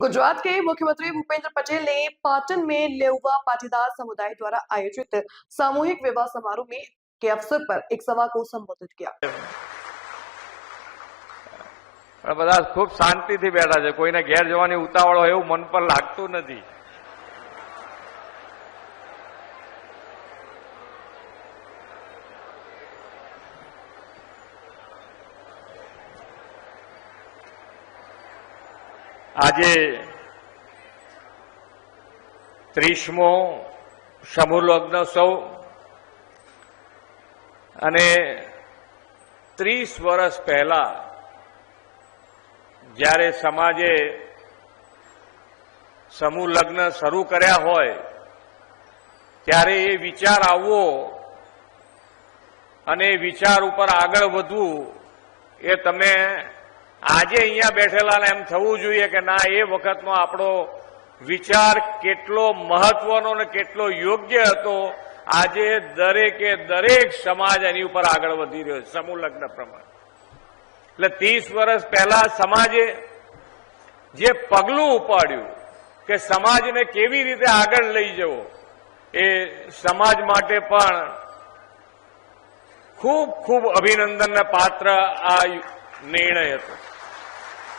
गुजरात के मुख्यमंत्री भूपेंद्र पटेल ने पाटन में लेउवा पाटीदार समुदाय द्वारा आयोजित सामूहिक विवाह समारोह में के अवसर पर एक सभा को संबोधित किया। બધા ખૂબ શાંતિથી બેઠા છે, કોઈને ઘેર જવાની ઉતાવળ હોય એવું મન પર લાગતું નથી। આજે 30મો સમૂહ લગ્નોત્સવ અને 30 વર્ષ પહેલા જ્યારે સમાજે સમૂહ લગ્ન શરૂ કર્યા હોય ત્યારે એ વિચાર આવવો અને એ વિચાર ઉપર આગળ વધવું એ તમે આજે અહીંયા બેઠેલાને એમ થવું જોઈએ કે ના, એ વખતનો આપણો વિચાર કેટલો મહત્વનો અને કેટલો યોગ્ય હતો। આજે દરેકે દરેક સમાજ એની ઉપર આગળ વધી રહ્યો છે સમૂહ લગ્ન પ્રમાણે। એટલે 30 વર્ષ પહેલા સમાજે જે પગલું ઉપાડ્યું કે સમાજને કેવી રીતે આગળ લઈ જવો, એ સમાજ માટે પણ ખૂબ ખૂબ અભિનંદનને પાત્ર આ નિર્ણય હતો।